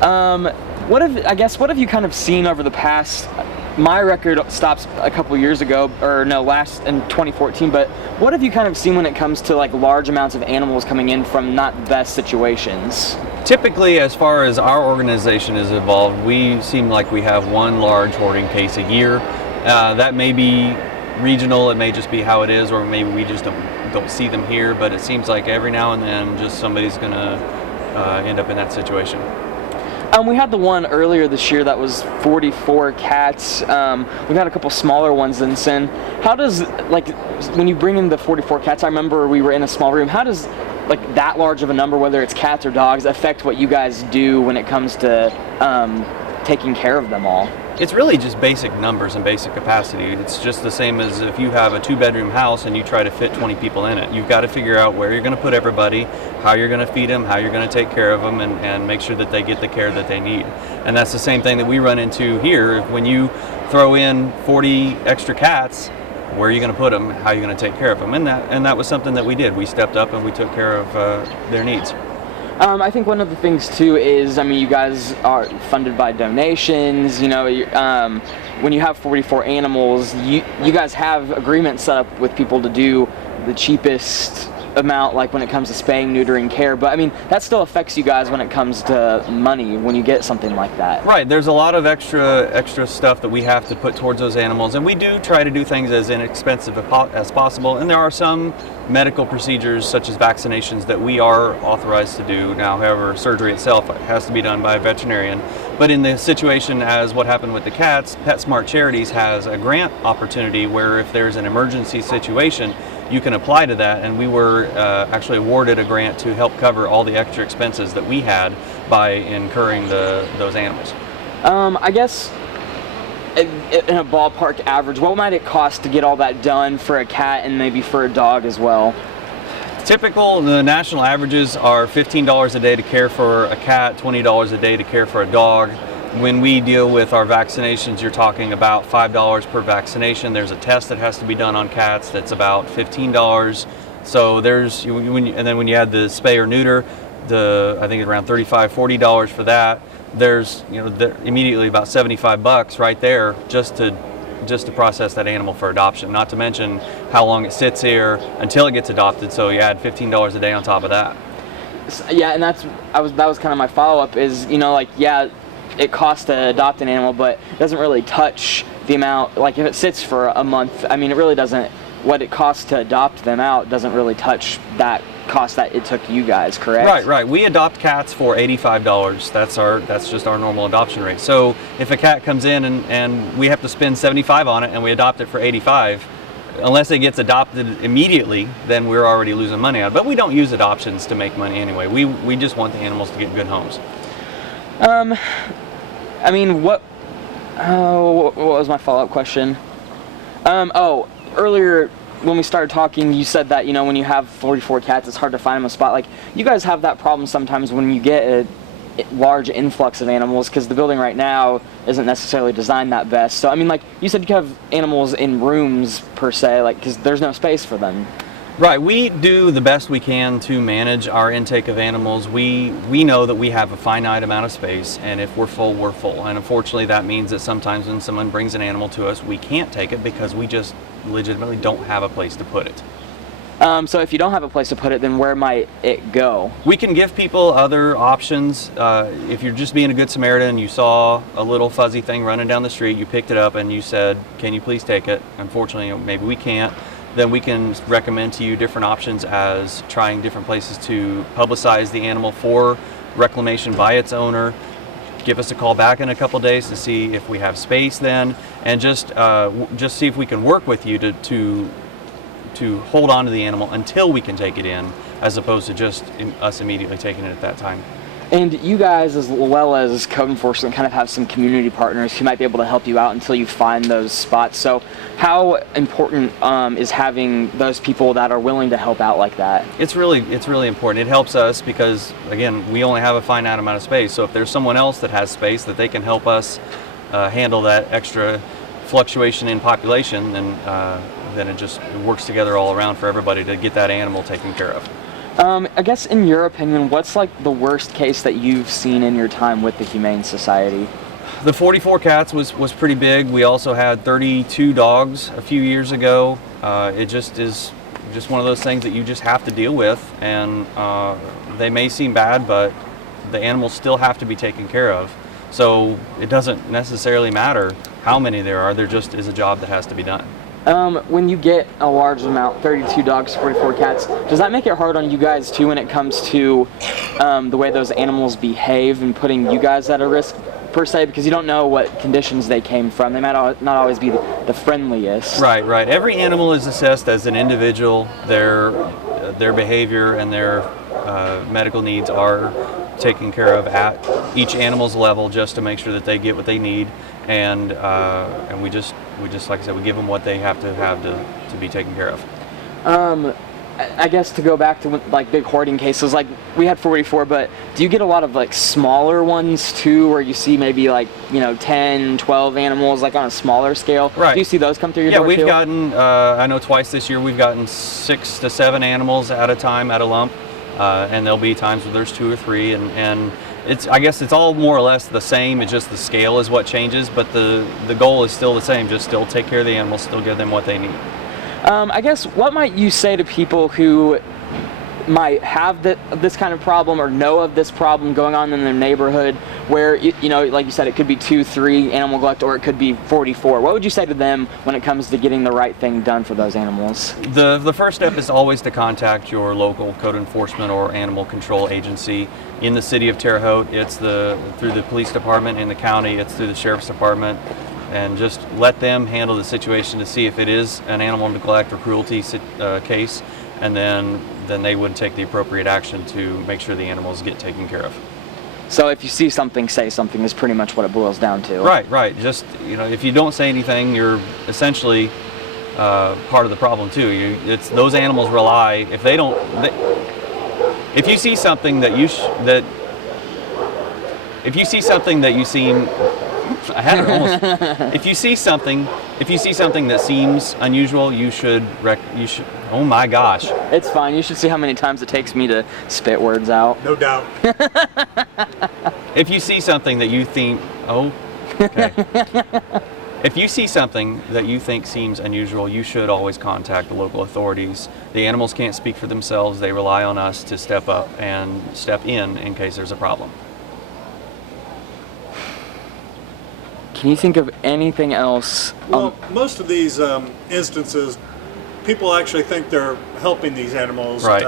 What have you kind of seen over the past? My record stops a couple years ago, or no, last in 2014. But what have you kind of seen when it comes to like large amounts of animals coming in from not the best situations? Typically, as far as our organization is involved, we seem like we have one large hoarding case a year. That may be regional, it may just be how it is, or maybe we just don't see them here, but it seems like every now and then just somebody's going to end up in that situation. We had the one earlier this year that was 44 cats. We've had a couple smaller ones since then. How does, like, when you bring in the 44 cats, I remember we were in a small room, how does, like, that large of a number, whether it's cats or dogs, affect what you guys do when it comes to taking care of them all? It's really just basic numbers and basic capacity. It's just the same as if you have a 2-bedroom house and you try to fit 20 people in it. You've got to figure out where you're going to put everybody, how you're going to feed them, how you're going to take care of them, and make sure that they get the care that they need. And that's the same thing that we run into here. When you throw in 40 extra cats, where are you going to put them? How are you going to take care of them? And that was something that we did. We stepped up and we took care of their needs. I think one of the things too is, I mean, you guys are funded by donations. You know, when you have 44 animals, you guys have agreements set up with people to do the cheapest amount, like when it comes to spaying, neutering, care. But I mean, that still affects you guys when it comes to money when you get something like that. Right. There's a lot of extra stuff that we have to put towards those animals, and we do try to do things as inexpensive as possible. And there are some medical procedures such as vaccinations that we are authorized to do. Now, however, surgery itself has to be done by a veterinarian. But in the situation as what happened with the cats, PetSmart Charities has a grant opportunity where if there's an emergency situation, you can apply to that, and we were actually awarded a grant to help cover all the extra expenses that we had by incurring those animals. I guess in a ballpark average, what might it cost to get all that done for a cat and maybe for a dog as well? Typical, the national averages are $15 a day to care for a cat, $20 a day to care for a dog. When we deal with our vaccinations, you're talking about $5 per vaccination. There's a test that has to be done on cats that's about $15. So there's, and then when you add the spay or neuter, I think it's around $35, $40 for that. There's, immediately about $75 right there just to process that animal for adoption. Not to mention how long it sits here until it gets adopted. So you add $15 a day on top of that. Yeah, and that was kind of my follow-up is, it costs to adopt an animal, but it doesn't really touch the amount, like if it sits for a month, I mean, it really doesn't, what it costs to adopt them out doesn't really touch that cost that it took you guys, correct? Right. We adopt cats for $85. That's just our normal adoption rate. So if a cat comes in and we have to spend $75 on it and we adopt it for $85, unless it gets adopted immediately, then we're already losing money on it. But we don't use adoptions to make money anyway. We just want the animals to get good homes. I mean, what was my follow-up question? Earlier when we started talking, you said that, when you have 44 cats, it's hard to find them a spot. Like, you guys have that problem sometimes when you get a large influx of animals, because the building right now isn't necessarily designed that best. So, I mean, like, you said you have animals in rooms, per se, like, because there's no space for them. Right, we do the best we can to manage our intake of animals. We know that we have a finite amount of space, and if we're full, we're full. And unfortunately, that means that sometimes when someone brings an animal to us, we can't take it because we just legitimately don't have a place to put it. So if you don't have a place to put it, then where might it go? We can give people other options. If you're just being a good Samaritan, you saw a little fuzzy thing running down the street, you picked it up and you said, "Can you please take it?" Unfortunately, maybe we can't. Then we can recommend to you different options as trying different places to publicize the animal for reclamation by its owner. Give us a call back in a couple days to see if we have space then, and just see if we can work with you to hold on to the animal until we can take it in, as opposed to just us immediately taking it at that time. And you guys, as well as code enforcement, kind of have some community partners who might be able to help you out until you find those spots. So how important is having those people that are willing to help out like that? It's really important. It helps us because, again, we only have a finite amount of space. So if there's someone else that has space that they can help us handle that extra fluctuation in population, then it just works together all around for everybody to get that animal taken care of. I guess in your opinion, what's like the worst case that you've seen in your time with the Humane Society? The 44 cats was pretty big. We also had 32 dogs a few years ago. It just is just one of those things that you just have to deal with, and they may seem bad, but the animals still have to be taken care of. So it doesn't necessarily matter how many there are. There just is a job that has to be done. When you get a large amount, 32 dogs, 44 cats, does that make it hard on you guys too when it comes to the way those animals behave and putting you guys at a risk per se, because you don't know what conditions they came from? They might not always be the friendliest. Right. Every animal is assessed as an individual. Their behavior and their medical needs are taken care of at each animal's level, just to make sure that they get what they need, and we just like I said, we give them what they have to be taken care of. I guess to go back to like big hoarding cases, like we had 44, but do you get a lot of like smaller ones too, where you see maybe like 10, 12 animals like on a smaller scale? Right. Do you see those come through your door too? Yeah, we've gotten I know twice this year we've gotten 6 to 7 animals at a time at a lump. And there'll be times where there's 2 or 3, and I guess it's all more or less the same. It's just the scale is what changes, but the goal is still the same. Just still take care of the animals, still give them what they need. I guess what might you say to people who might have this kind of problem or know of this problem going on in their neighborhood, where like you said, it could be 2, 3 animal neglect, or it could be 44? What would you say to them when it comes to getting the right thing done for those animals? The first step is always to contact your local code enforcement or animal control agency. In the city of Terre Haute, it's through the police department. In the county, it's through the sheriff's department, and just let them handle the situation to see if it is an animal neglect or cruelty case, and then they would take the appropriate action to make sure the animals get taken care of. So if you see something, say something is pretty much what it boils down to. Right. Just, if you don't say anything, you're essentially part of the problem too. It's those animals rely, if you see something that you seem, I had it almost. If you see something that seems unusual, you should. Oh my gosh! It's fine. You should see how many times it takes me to spit words out. No doubt. If you see something that you think, if you see something that you think seems unusual, you should always contact the local authorities. The animals can't speak for themselves. They rely on us to step up and step in case there's a problem. Can you think of anything else? Well, most of these instances, people actually think they're helping these animals. Right.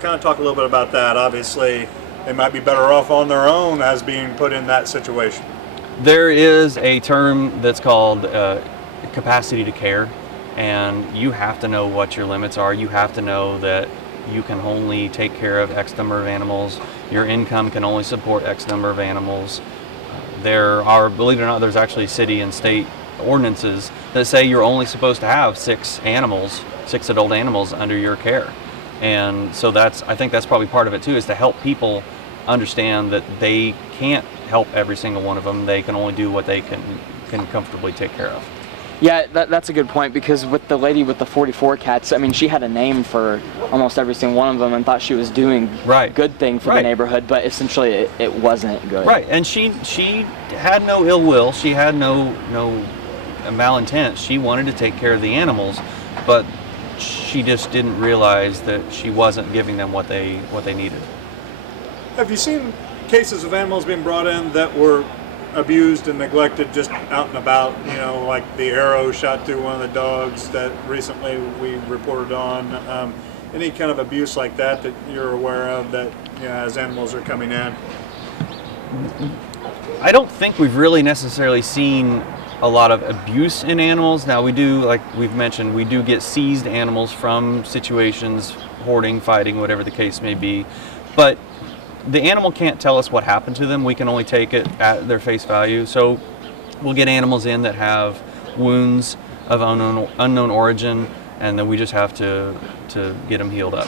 Kind of talk a little bit about that. Obviously, they might be better off on their own as being put in that situation. There is a term that's called capacity to care, and you have to know what your limits are. You have to know that you can only take care of X number of animals. Your income can only support X number of animals. There are, believe it or not, there's actually city and state ordinances that say you're only supposed to have 6 adult animals under your care. And so I think that's probably part of it too, is to help people understand that they can't help every single one of them. They can only do what they can comfortably take care of. Yeah, that's a good point, because with the lady with the 44 cats, I mean, she had a name for almost every single one of them and thought she was doing a good thing for the neighborhood, but essentially it wasn't good. Right, and she had no ill will. She had no malintent. She wanted to take care of the animals, but she just didn't realize that she wasn't giving them what they needed. Have you seen cases of animals being brought in that were abused and neglected just out and about, like the arrow shot through one of the dogs that recently we reported on? Any kind of abuse like that you're aware of that, as animals are coming in? I don't think we've really necessarily seen a lot of abuse in animals. Now we do, like we've mentioned, we do get seized animals from situations, hoarding, fighting, whatever the case may be, but the animal can't tell us what happened to them. We can only take it at their face value. So we'll get animals in that have wounds of unknown origin, and then we just have to get them healed up.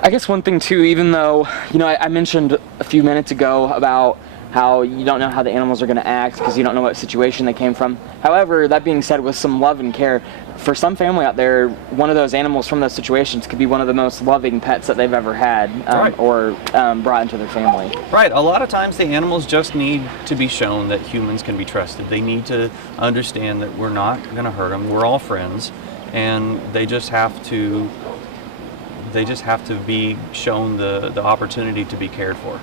I guess one thing too, even though, I mentioned a few minutes ago about how you don't know how the animals are going to act because you don't know what situation they came from. However, that being said, with some love and care, for some family out there, one of those animals from those situations could be one of the most loving pets that they've ever had, Right. or brought into their family. Right. A lot of times the animals just need to be shown that humans can be trusted. They need to understand that we're not going to hurt them. We're all friends, and they just have to be shown the opportunity to be cared for.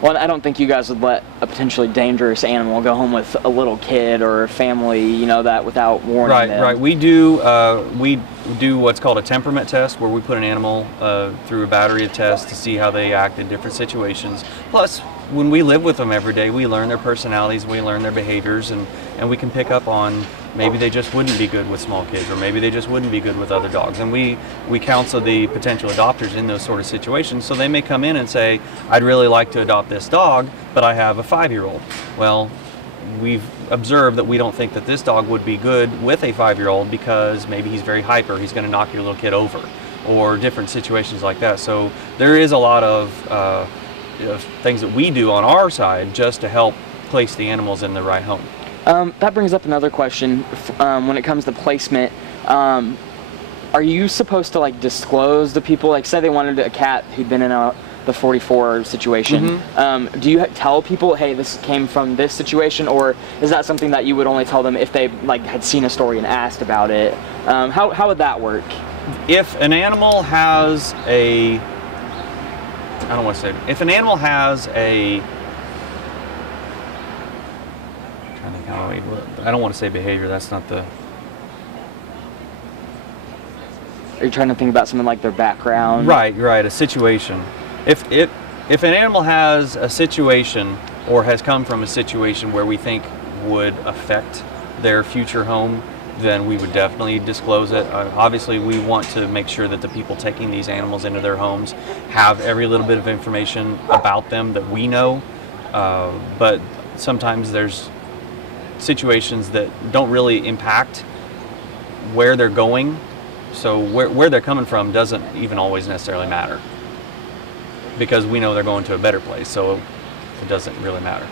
Well, I don't think you guys would let a potentially dangerous animal go home with a little kid or a family, you know, that without warning Right, them. right. We do what's called a temperament test, where we put an animal through a battery of tests to see how they act in different situations. Plus, when we live with them every day, we learn their personalities, we learn their behaviors, and we can pick up on maybe they just wouldn't be good with small kids, or maybe they just wouldn't be good with other dogs. And we counsel the potential adopters in those sort of situations. So they may come in and say, I'd really like to adopt this dog, but I have a 5-year-old. Well, we've observed that we don't think that this dog would be good with a 5-year-old because maybe he's very hyper, he's going to knock your little kid over, or different situations like that. So there is a lot of things that we do on our side just to help place the animals in the right home. That brings up another question. When it comes to placement, are you supposed to like disclose the people? Like, say they wanted a cat who'd been in the 44 situation. Mm-hmm. Do you tell people, hey, this came from this situation, or is that something that you would only tell them if they like had seen a story and asked about it? How would that work? If an animal has a, I don't want to say, if an animal has a, I don't want to say behavior, that's not the... Are you trying to think about something like their background? Right, a situation. If an animal has a situation or has come from a situation where we think would affect their future home, then we would definitely disclose it. Obviously, we want to make sure that the people taking these animals into their homes have every little bit of information about them that we know, but sometimes there's situations that don't really impact where they're going, so where they're coming from doesn't even always necessarily matter, because we know they're going to a better place, so it doesn't really matter.